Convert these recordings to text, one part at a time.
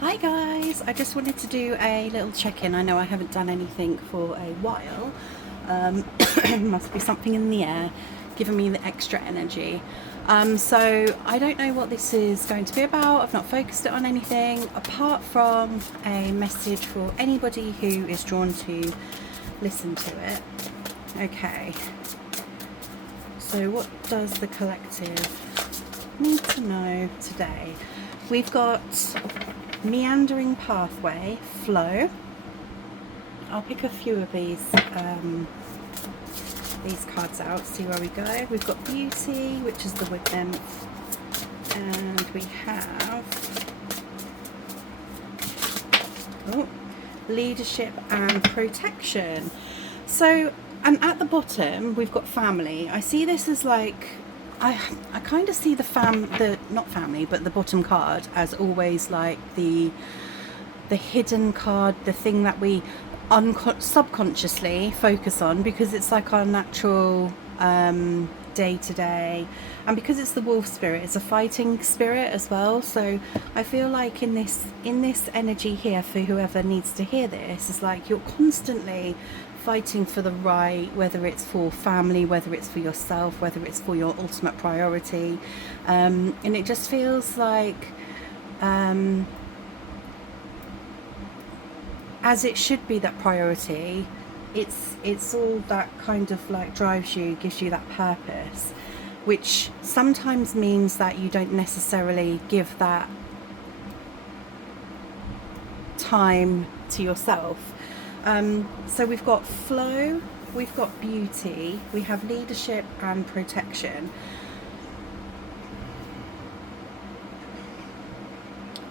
Hi guys, I just wanted to do a little check-in. I know I haven't done anything for a while. Must be something in the air giving me the extra energy. So I don't know what this is going to be about. I've not focused it on anything apart from a message for anybody who is drawn to listen to it. Okay, so what does the collective need to know today? We've got meandering pathway, flow. I'll pick a few of these cards out, see where we go. We've got beauty, which is the wood nymph, and we have leadership and protection. So, and at the bottom we've got family. I see this as like, I kind of see the not family, but the bottom card as always like the hidden card, the thing that we subconsciously focus on because it's like our natural day to day, and because it's the wolf spirit, it's a fighting spirit as well. So I feel like in this energy here, for whoever needs to hear this, is like you're constantly fighting for the right, whether it's for family, whether it's for yourself, whether it's for your ultimate priority, and it just feels like as it should be that priority. It's all that kind of like drives you, gives you that purpose, which sometimes means that you don't necessarily give that time to yourself. So we've got flow, we've got beauty, we have leadership and protection.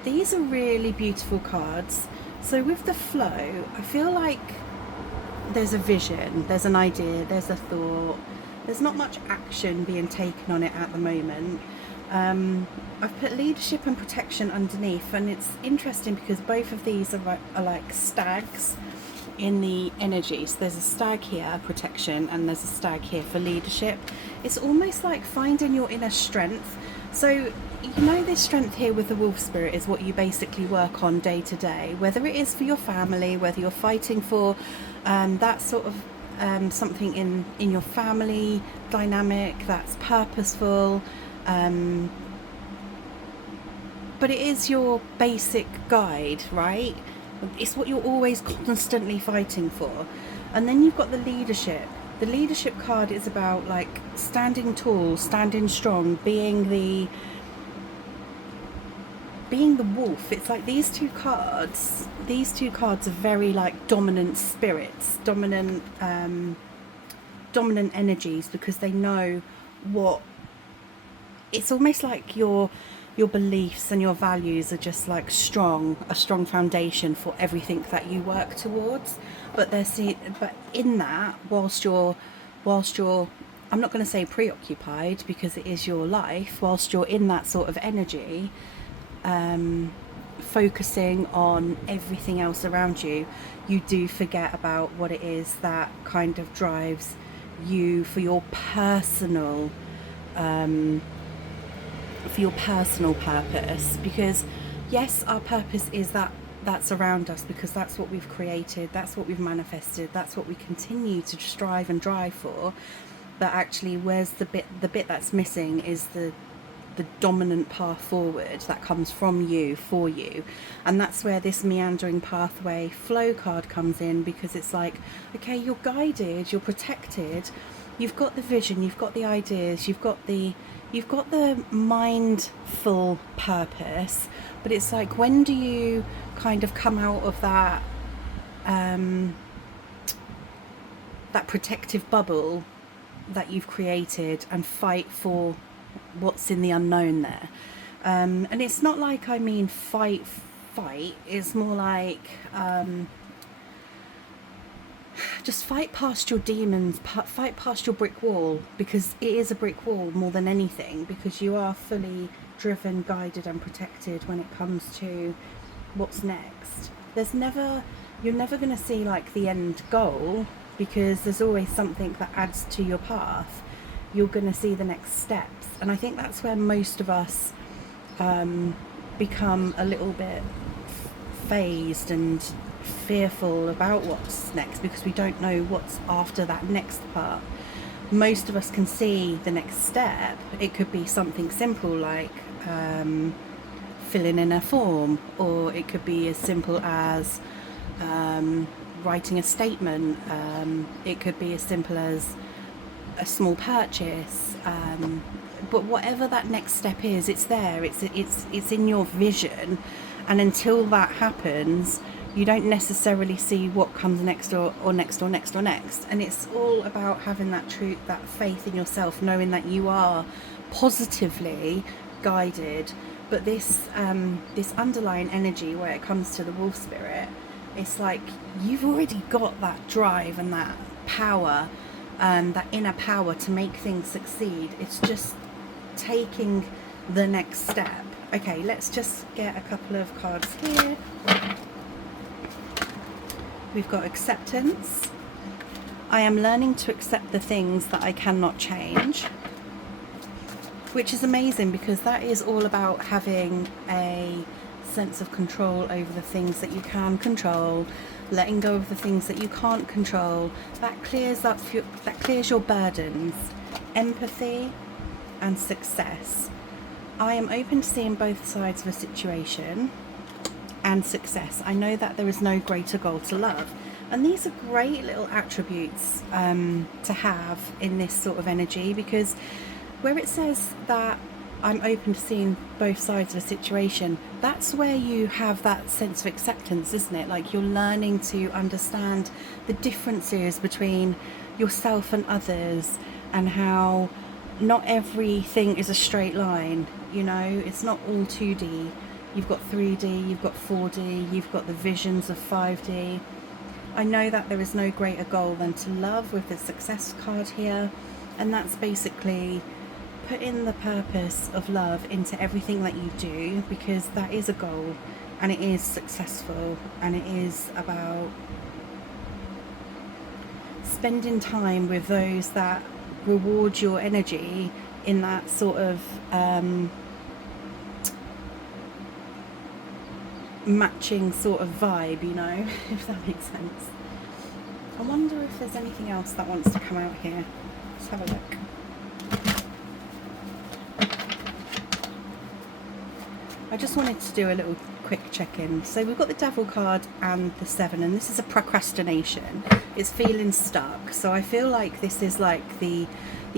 These are really beautiful cards. So with the flow, I feel like there's a vision, there's an idea, there's a thought. There's not much action being taken on it at the moment. I've put leadership and protection underneath, and it's interesting because both of these are like stags in the energy. So there's a stag here, protection, and there's a stag here for leadership. It's almost like finding your inner strength. So you know, this strength here with the wolf spirit is what you basically work on day to day, whether it is for your family, whether you're fighting for that sort of something in your family dynamic that's purposeful, but it is your basic guide, right? It's what you're always constantly fighting for. And then you've got the leadership. The leadership card is about like standing tall, standing strong, being the wolf. It's like these two cards are very like dominant spirits, dominant energies, because they know what, it's almost like your beliefs and your values are just like a strong foundation for everything that you work towards. But but in that, whilst you're I'm not going to say preoccupied because it is your life, whilst you're in that sort of energy, focusing on everything else around you, you do forget about what it is that kind of drives you for your personal purpose. Because yes, our purpose is that's around us, because that's what we've created, that's what we've manifested, that's what we continue to strive and drive for. But actually, where's the bit that's missing is the dominant path forward that comes from you, for you. And that's where this meandering pathway flow card comes in, because it's like, okay, you're guided, you're protected, you've got the vision, you've got the ideas, you've got the mindful purpose. But it's like, when do you kind of come out of that that protective bubble that you've created and fight for what's in the unknown there? And it's not like, I mean, fight, it's more like just fight past your demons, fight past your brick wall, because it is a brick wall more than anything, because you are fully driven, guided and protected when it comes to what's next. You're never going to see like the end goal, because there's always something that adds to your path. You're going to see the next steps, and I think that's where most of us become a little bit phased and fearful about what's next because we don't know what's after that next part. Most of us can see the next step. It could be something simple like filling in a form, or it could be as simple as writing a statement. It could be as simple as a small purchase. But whatever that next step is, it's there. It's in your vision, and until that happens, you don't necessarily see what comes next or next or next or next. And it's all about having that truth, that faith in yourself, knowing that you are positively guided. But this underlying energy, where it comes to the wolf spirit, it's like you've already got that drive and that power, that inner power to make things succeed. It's just taking the next step. Okay, let's just get a couple of cards here. We've got acceptance. I am learning to accept the things that I cannot change, which is amazing because that is all about having a sense of control over the things that you can control, letting go of the things that you can't control. That clears your burdens. Empathy and success. I am open to seeing both sides of a situation. And success. I know that there is no greater goal to love. And these are great little attributes to have in this sort of energy, because where it says that I'm open to seeing both sides of a situation, that's where you have that sense of acceptance, isn't it? Like you're learning to understand the differences between yourself and others, and how not everything is a straight line, you know, it's not all 2D. You've got 3D, you've got 4D, you've got the visions of 5D. I know that there is no greater goal than to love, with the success card here, and that's basically putting the purpose of love into everything that you do, because that is a goal and it is successful, and it is about spending time with those that reward your energy in that sort of matching sort of vibe, you know, if that makes sense. I wonder if there's anything else that wants to come out here. Let's have a look. I just wanted to do a little quick check-in. So we've got the Devil card and the 7, and this is a procrastination. It's feeling stuck. So I feel like this is like the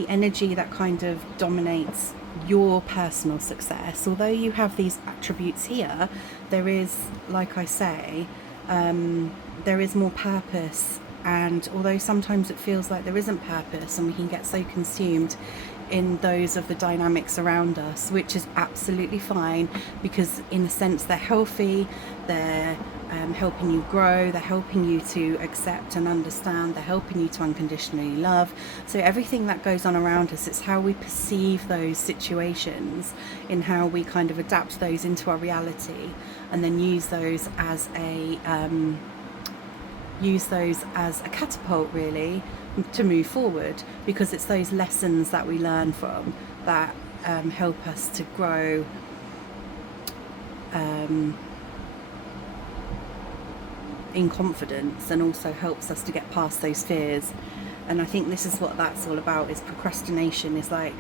energy that kind of dominates your personal success. Although you have these attributes here, there is, like I say, there is more purpose. And although sometimes it feels like there isn't purpose, and we can get so consumed in those of the dynamics around us, which is absolutely fine, because in a sense they're healthy, they're helping you grow, they're helping you to accept and understand, they're helping you to unconditionally love. So everything that goes on around us, it's how we perceive those situations, in how we kind of adapt those into our reality, and then use those as a catapult, really, to move forward, because it's those lessons that we learn from that help us to grow in confidence, and also helps us to get past those fears. And I think this is what that's all about, is procrastination is like,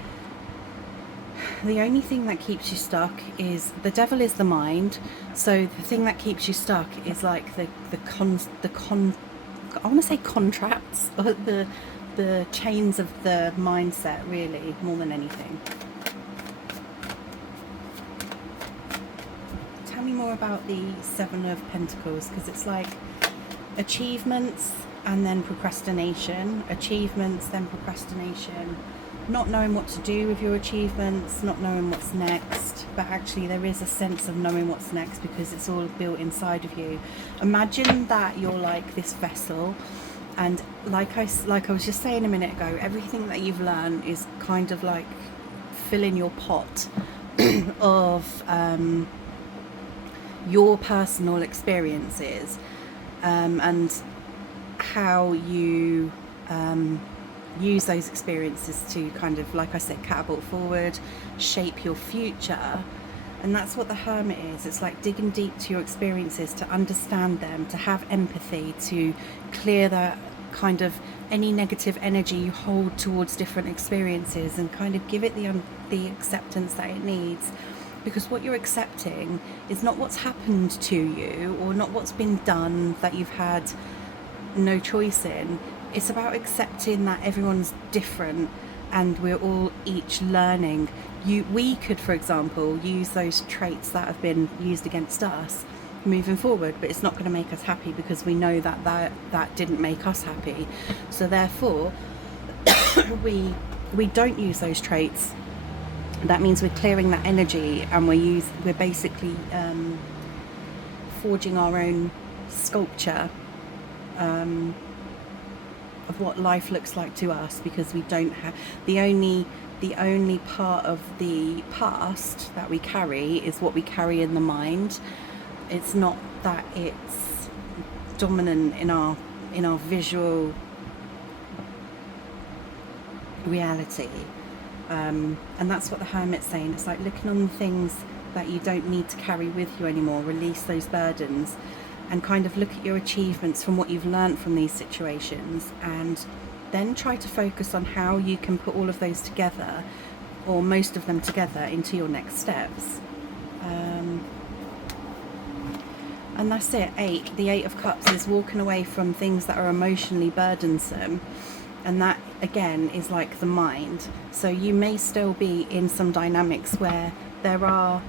the only thing that keeps you stuck is, the devil is the mind, so the thing that keeps you stuck is like I want to say contracts, or the chains of the mindset, really, more than anything. Tell me more about the 7 of Pentacles, because it's like achievements and then procrastination, achievements then procrastination, not knowing what to do with your achievements, not knowing what's next. But actually there is a sense of knowing what's next, because it's all built inside of you. Imagine that you're like this vessel, and like I was just saying a minute ago, everything that you've learned is kind of like filling your pot of your personal experiences, and how you use those experiences to kind of, like I said, catapult forward, shape your future. And that's what the Hermit is. It's like digging deep to your experiences, to understand them, to have empathy, to clear that kind of any negative energy you hold towards different experiences, and kind of give it the acceptance that it needs. Because what you're accepting is not what's happened to you, or not what's been done that you've had no choice in. It's about accepting that everyone's different and we're all each learning. We could, for example, use those traits that have been used against us moving forward, but it's not going to make us happy, because we know that that didn't make us happy. So therefore we don't use those traits. That means we're clearing that energy, and we're basically forging our own sculpture of what life looks like to us, because we don't have the only part of the past that we carry is what we carry in the mind. It's not that it's dominant in our visual reality. And that's what the Hermit's saying. It's like looking on the things that you don't need to carry with you anymore. Release those burdens, and kind of look at your achievements from what you've learned from these situations, and then try to focus on how you can put all of those together, or most of them together, into your next steps. And that's it. The Eight of Cups is walking away from things that are emotionally burdensome, and that again is like the mind. So you may still be in some dynamics where there are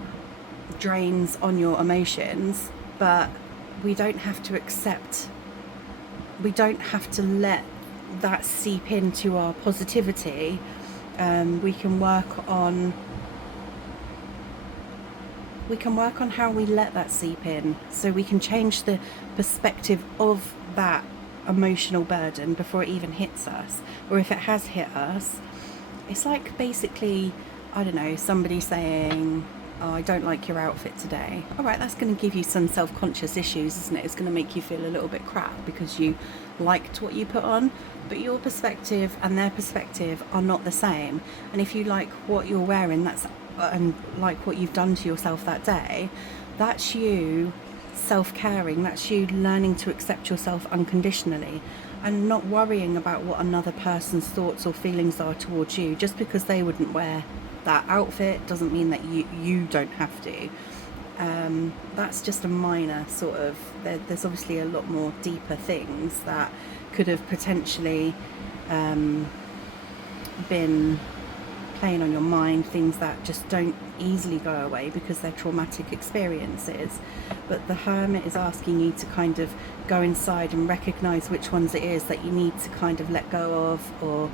drains on your emotions, but we don't have to let that seep into our positivity. We can work on how we let that seep in, so we can change the perspective of that emotional burden before it even hits us, or if it has hit us. It's like basically, I don't know, somebody saying, oh, I don't like your outfit today. All right, that's going to give you some self-conscious issues, isn't it? It's going to make you feel a little bit crap because you liked what you put on, but your perspective and their perspective are not the same. And if you like what you're wearing, and like what you've done to yourself that day, that's you self-caring. That's you learning to accept yourself unconditionally, and not worrying about what another person's thoughts or feelings are towards you. Just because they wouldn't wear that outfit doesn't mean that you don't have to. That's just a minor sort of, there's obviously a lot more deeper things that could have potentially been playing on your mind, things that just don't easily go away because they're traumatic experiences. But the Hermit is asking you to kind of go inside and recognize which ones it is that you need to kind of let go of, or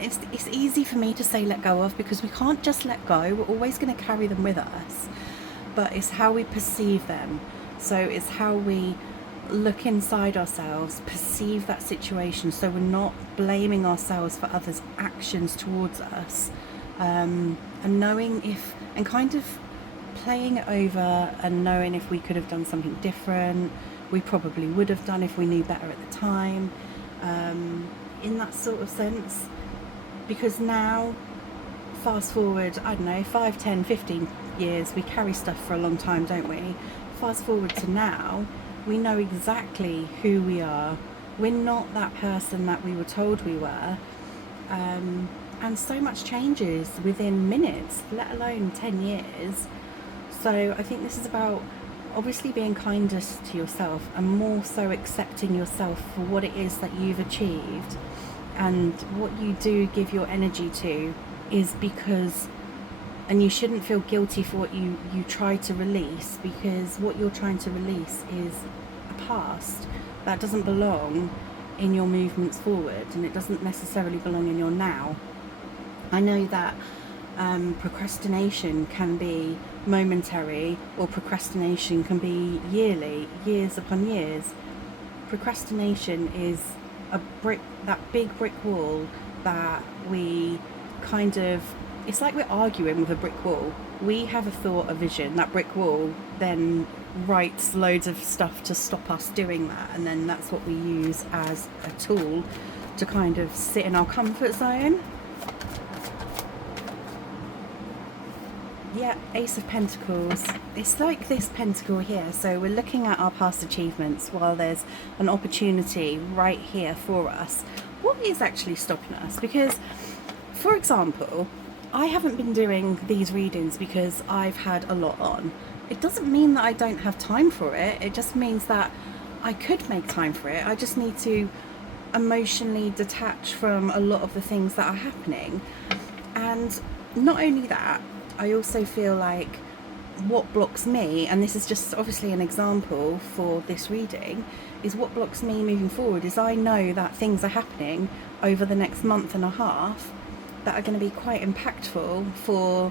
it's easy for me to say let go of, because we can't just let go. We're always going to carry them with us, but it's how we perceive them. So it's how we look inside ourselves, perceive that situation, so we're not blaming ourselves for others' actions towards us, and knowing if, and kind of playing it over and knowing if we could have done something different. We probably would have done if we knew better at the time, in that sort of sense. Because now, fast forward, I don't know, 5, 10, 15 years, we carry stuff for a long time, don't we? Fast forward to now, we know exactly who we are. We're not that person that we were told we were. And so much changes within minutes, let alone 10 years. So I think this is about obviously being kinder to yourself, and more so accepting yourself for what it is that you've achieved. And what you do give your energy to is because, and you shouldn't feel guilty for what you try to release, because what you're trying to release is a past that doesn't belong in your movements forward, and it doesn't necessarily belong in your now. I know that procrastination can be momentary, or procrastination can be years upon years. Procrastination is that big brick wall that we kind of, it's like we're arguing with a brick wall. We have a thought, a vision. That brick wall then writes loads of stuff to stop us doing that, and then that's what we use as a tool to kind of sit in our comfort zone. Yeah, Ace of Pentacles. It's like this pentacle here. So we're looking at our past achievements while there's an opportunity right here for us. What is actually stopping us? Because, for example, I haven't been doing these readings because I've had a lot on. It doesn't mean that I don't have time for it. It just means that I could make time for it. I just need to emotionally detach from a lot of the things that are happening. And not only that, I also feel like what blocks me, and this is just obviously an example for this reading, is what blocks me moving forward is I know that things are happening over the next month and a half that are going to be quite impactful for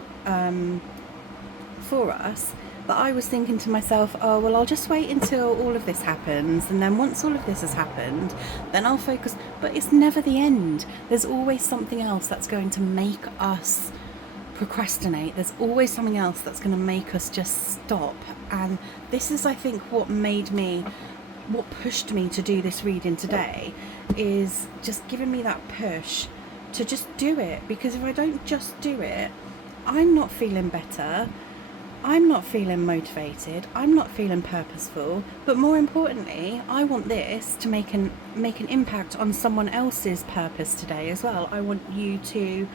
us, that I was thinking to myself, oh well, I'll just wait until all of this happens, and then once all of this has happened, then I'll focus. But it's never the end. There's always something else that's going to make us procrastinate. There's always something else that's going to make us just stop. And this is, I think, what pushed me to do this reading today, is just giving me that push to just do it. Because if I don't just do it, I'm not feeling better, I'm not feeling motivated, I'm not feeling purposeful, but more importantly, I want this to make an impact on someone else's purpose today as well. I want you to,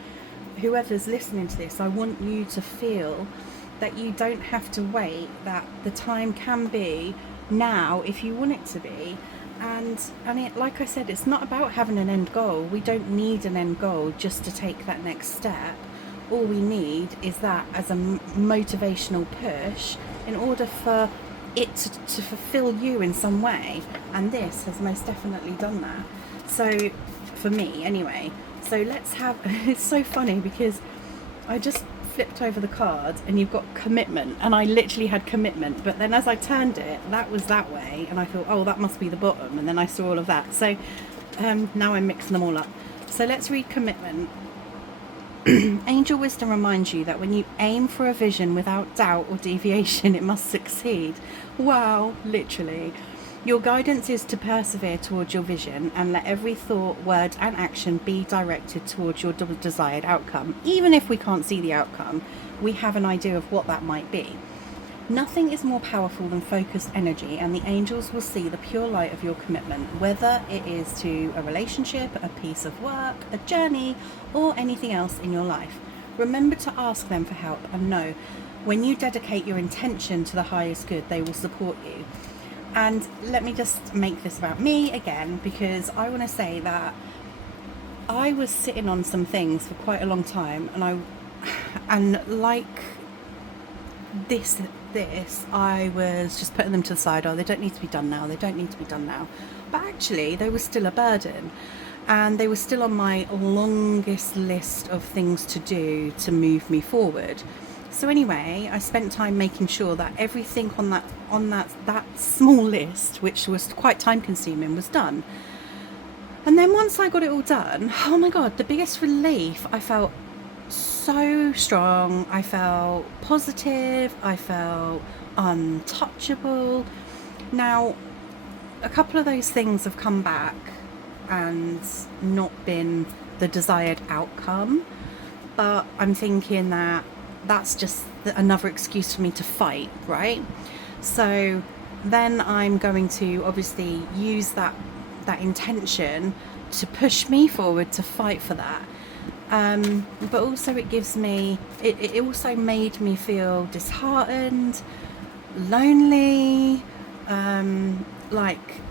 whoever's listening to this, I want you to feel that you don't have to wait, that the time can be now if you want it to be. And it, like I said, it's not about having an end goal. We don't need an end goal just to take that next step. All we need is that as a motivational push in order for it to fulfill you in some way. And this has most definitely done that. So, for me anyway. So let's have, it's so funny because I just flipped over the card and you've got commitment, and I literally had commitment, but then as I turned it, that was that way, and I thought, oh, that must be the bottom, and then I saw all of that. So now I'm mixing them all up. So let's read commitment. Angel wisdom reminds you that when you aim for a vision without doubt or deviation, it must succeed. Wow, literally. Your guidance is to persevere towards your vision and let every thought, word and action be directed towards your desired outcome. Even if we can't see the outcome, we have an idea of what that might be. Nothing is more powerful than focused energy, and the angels will see the pure light of your commitment, whether it is to a relationship, a piece of work, a journey, or anything else in your life. Remember to ask them for help, and know when you dedicate your intention to the highest good, they will support you. And let me just make this about me again, because I want to say that I was sitting on some things for quite a long time, and like this I was just putting them to the side. Oh, they don't need to be done now, they don't need to be done now. But actually they were still a burden, and they were still on my longest list of things to do to move me forward. So anyway, I spent time making sure that everything on that small list, which was quite time consuming, was done. And then once I got it all done, oh my god, the biggest relief. I felt so strong, I felt positive, I felt untouchable. Now, a couple of those things have come back and not been the desired outcome, but I'm thinking that that's just another excuse for me to fight, right? So then I'm going to obviously use that intention to push me forward to fight for that. But also it gives me, it also made me feel disheartened, lonely, like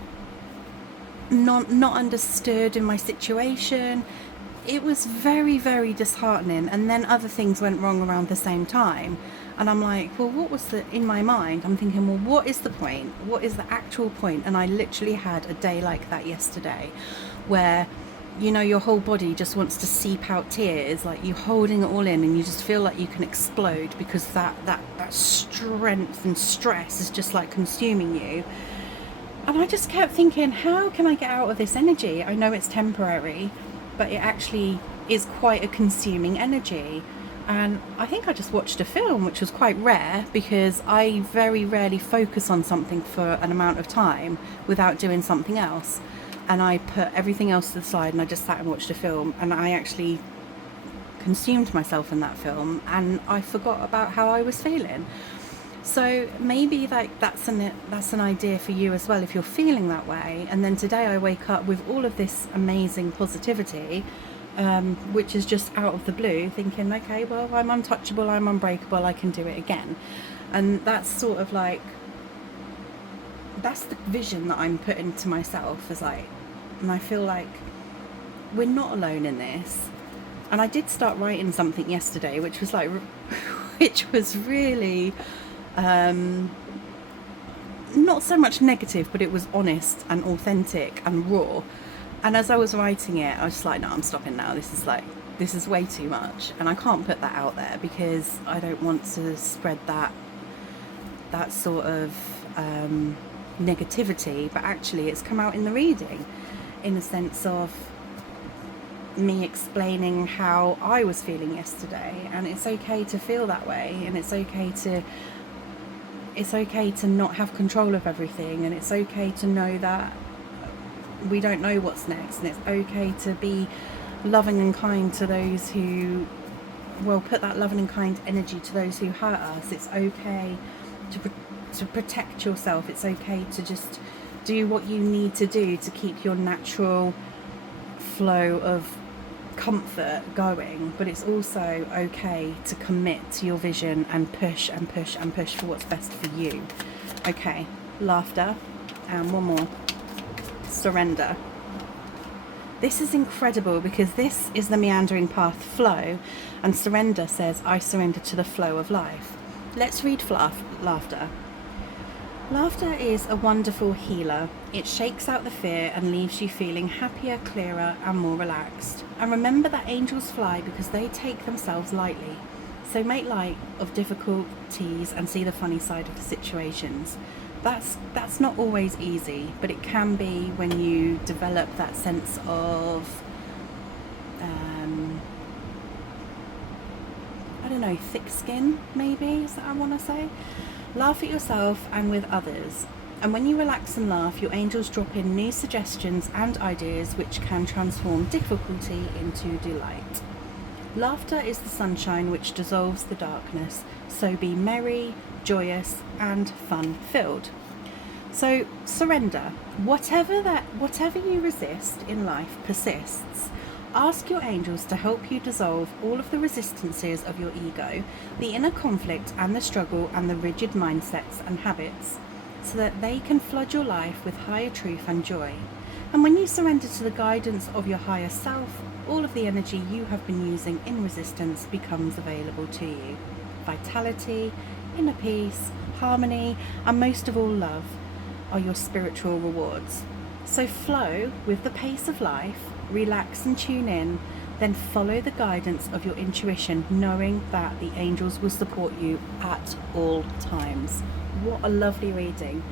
not understood in my situation. It was very, very disheartening. And then other things went wrong around the same time. And I'm like, well, what was in my mind, I'm thinking, well, what is the point? What is the actual point? And I literally had a day like that yesterday, where, you know, your whole body just wants to seep out tears, like you're holding it all in, and you just feel like you can explode because that strength and stress is just like consuming you. And I just kept thinking, how can I get out of this energy? I know it's temporary, but it actually is quite a consuming energy. And I think I just watched a film, which was quite rare because I very rarely focus on something for an amount of time without doing something else. And I put everything else to the side and I just sat and watched a film, and I actually consumed myself in that film, and I forgot about how I was feeling. So maybe like that's an idea for you as well, if you're feeling that way. And then today I wake up with all of this amazing positivity, which is just out of the blue, thinking, okay, well, I'm untouchable, I'm unbreakable, I can do it again. And that's sort of like, that's the vision that I'm putting to myself, as like, and I feel like we're not alone in this. And I did start writing something yesterday, which was like, which was really, not so much negative, but it was honest and authentic and raw. And as I was writing it, I was just like, no, I'm stopping now. This is way too much, and I can't put that out there because I don't want to spread that sort of negativity. But actually, it's come out in the reading, in a sense of me explaining how I was feeling yesterday, and it's okay to feel that way, and it's okay to not have control of everything, and it's okay to know that we don't know what's next, and it's okay to be loving and kind to those who, well, put that loving and kind energy to those who hurt us. It's okay to protect yourself. It's okay to just do what you need to do to keep your natural flow of comfort going, but it's also okay to commit to your vision and push and push and push for what's best for you. Okay, laughter, and one more, surrender. This is incredible because this is the meandering path flow, and surrender says, I surrender to the flow of life. Let's read laughter. Laughter is a wonderful healer. It shakes out the fear and leaves you feeling happier, clearer, and more relaxed. And remember that angels fly because they take themselves lightly. So make light of difficulties and see the funny side of the situations. That's not always easy, but it can be when you develop that sense of, I don't know, thick skin, maybe, is that I want to say. Laugh at yourself and with others. And when you relax and laugh, your angels drop in new suggestions and ideas which can transform difficulty into delight. Laughter is the sunshine which dissolves the darkness, so be merry, joyous, and fun-filled. So surrender. Whatever you resist in life persists. Ask your angels to help you dissolve all of the resistances of your ego, the inner conflict and the struggle and the rigid mindsets and habits, so that they can flood your life with higher truth and joy. And when you surrender to the guidance of your higher self, all of the energy you have been using in resistance becomes available to you. Vitality, inner peace, harmony, and most of all love are your spiritual rewards. So flow with the pace of life, relax and tune in, then follow the guidance of your intuition, knowing that the angels will support you at all times. What a lovely reading.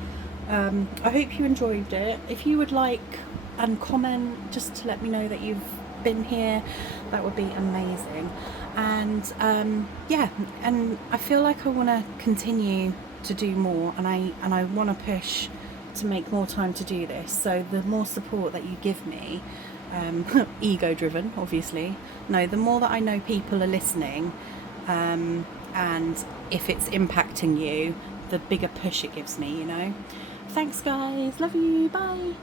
I hope you enjoyed it. If you would like and comment just to let me know that you've been here, that would be amazing. And yeah, and I feel like I want to continue to do more, and I want to push to make more time to do this. So the more support that you give me, ego driven obviously, no, the more that I know people are listening, and if it's impacting you, the bigger push it gives me, you know. Thanks guys, love you, bye.